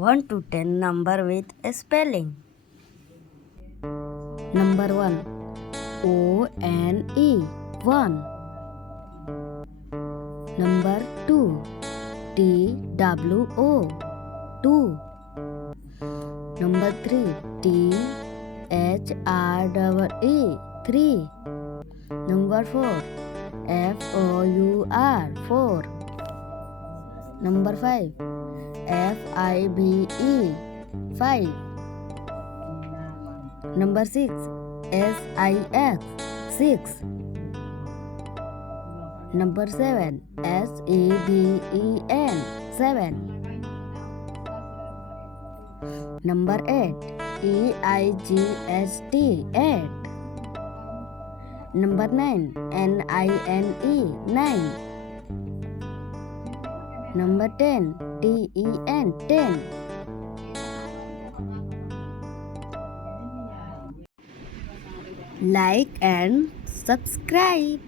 1 to 10 number with a spelling. Number 1, O-N-E, 1. Number 2, T-W-O, 2. Number 3, T-H-R-E-E, 3. Number 4, F-O-U-R, 4. Number 5, F-I-V-E, 5. Number 6, S-I-X, 6. Number 7, S-E-V-E-N, 7. Number 8, E-I-G-H-T, 8. Number 9, N-I-N-E, 9. Number 10, T-E-N, 10. Like and subscribe.